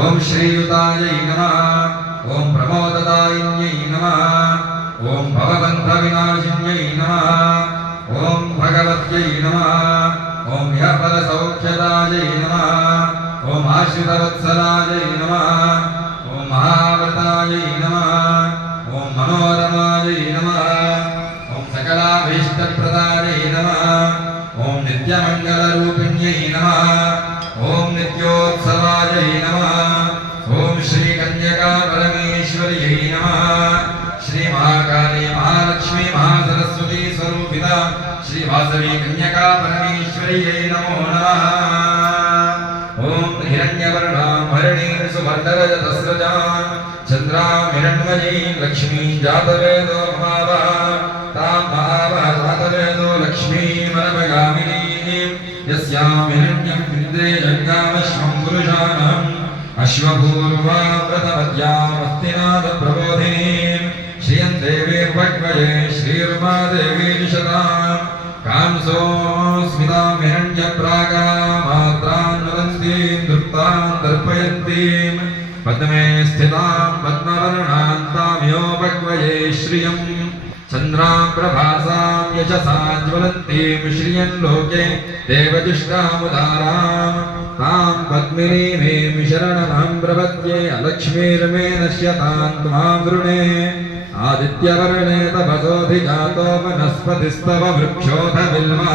ओम श्रीयुतायै नमः ओम प्रमोददायिन्यै नमः ओम भवबन्धविनाशिन्यै नमः ओम भगवत्यै नमः ओम ह्यफलसौख्यदायै नमः ओम आश्रितवत्सलायै नमः ओम महाव्रतायै नमः ओम मनोरमायै नमः ओम सकलाभीष्टप्रदायै नमः ओम नित्यमङ्गलरूपिण्यै नमः ओम नित्योत्सवायै नमः ओम श्री कन्यका परमेश्वर्यै नमः श्री महाकाली महालक्ष्मी महासरस्वती स्वरूपिता श्री वासवी कन्यका परमेश्वर्यै नमो नमः ओम हिरण्यवर्णां हरिणीं सुवर्णरजतस्रजां चन्द्रां हिरण्मयीं लक्ष्मीं जातवेदो महावः तां महावः जातवेदो लक्ष्मीमनवगामिनीं यस्यां हिरण्यं विन्दे जङ्गामश्वं पुरुषाणम् अश्वपूर्वा व्रतमद्यामस्तिनाथप्रबोधिनीं श्रियं देवीर्भग्वये श्रीरुमादेवी शतां कांसोऽस्मितां हिरण्यप्राकामात्रां वदन्तीं दृप्तां दर्पयन्तीं पद्मे स्थितां पद्मवर्णां तां यो भग्वये श्रियं चन्द्रां प्रभासां यशसां ज्वलन्तीं श्रियं लोके देवजुष्टामुदारां तां पद्मिनीं शरणमहं प्रपद्ये अलक्ष्मीर्मे नश्यतां त्वां वृणे आदित्यवर्णे तपसोऽधिजातो वनस्पतिस्तव वृक्षोऽथ बिल्वः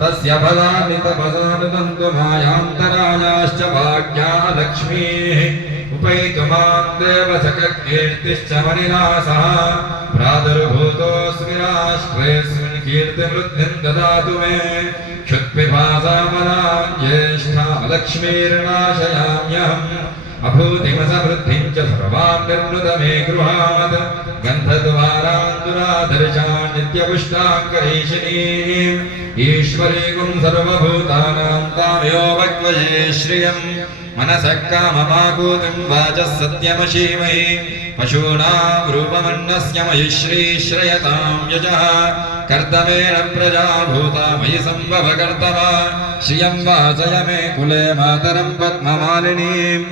तस्य फलानि तपसानुदन्तु मायान्तरायाश्च भाग्या लक्ष्मीः उपैतुमां देवसखकीर्तिश्च मणिनासः प्रादुर्भूतोऽस्मि राष्ट्रेऽस्मिन् कीर्तिवृद्धिं ददातु मे क्षुत्पिपासामलां ज्येष्ठा लक्ष्मीर्नाशयाम्यहम् अभूतिमसमृद्धिं च सर्वां निर्नुत मे गृहात् गन्धद्वारान्दुरादर्शां नित्यपुष्टां करीशिनीम् ईश्वरीकुं सर्वभूतानां तामेव भग्वये श्रियं मनसः काममाकूतिं वाचः सत्यमशीमहि पशूनां रूपमन्नस्य मयि श्रीश्रयतां यजः कर्तमेन प्रजा भूता मयि सम्भव कर्तव श्रियं वासय मे कुले मातरं पद्ममालिनीम्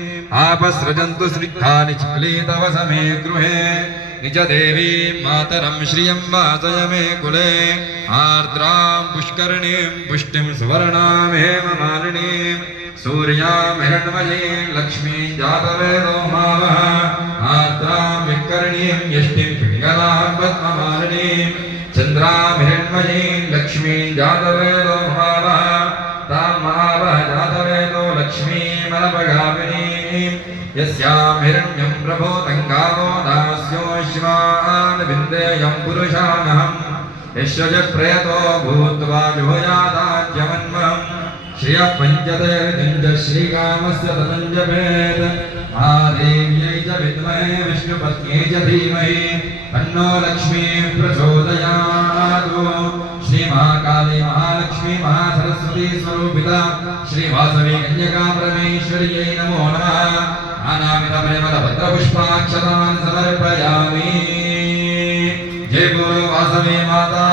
आपसृजन्तु स्निग्धानि चिक्लीतव समे गृहे निज देवी मातरं श्रियं वासय मे कुले आर्द्रां पुष्करणीं पुष्टिं सुवर्णां हेममालिनीं सूर्यां हिरण्मयीं लक्ष्मीं जातवेदो मावः आर्द्रां विकर्णीं यष्टिं पिङ्गलां पद्ममालिनीं चन्द्रां हिरण्मयीं लक्ष्मीं जातवेदो मावः तां मावः जातवेदो लक्ष्मीमनपगामिनीं यस्यां हिरण्यं प्रभूतं गावो दास्योऽश्वान् विन्देयं पुरुषानहम् यश्वजप्रयतो भूत्वा विभुयादाज्यमन्वहम् श्रियः पञ्चतेर्दिञ्च श्रीकामस्य तदञ्जपेत् महादेव्यै च विद्महे विष्णुपत्न्यै च धीमहि तन्नो लक्ष्मीः प्रचोदयात् श्रीमहाकाली महालक्ष्मी महासरस्वती स्वरूपिता श्रीवासवी कन्यका परमेश्वर्यै नमो नमः नानाविधपरिमलपत्रपुष्पाक्षतान् समर्पयामि जय गुरु वासवी माता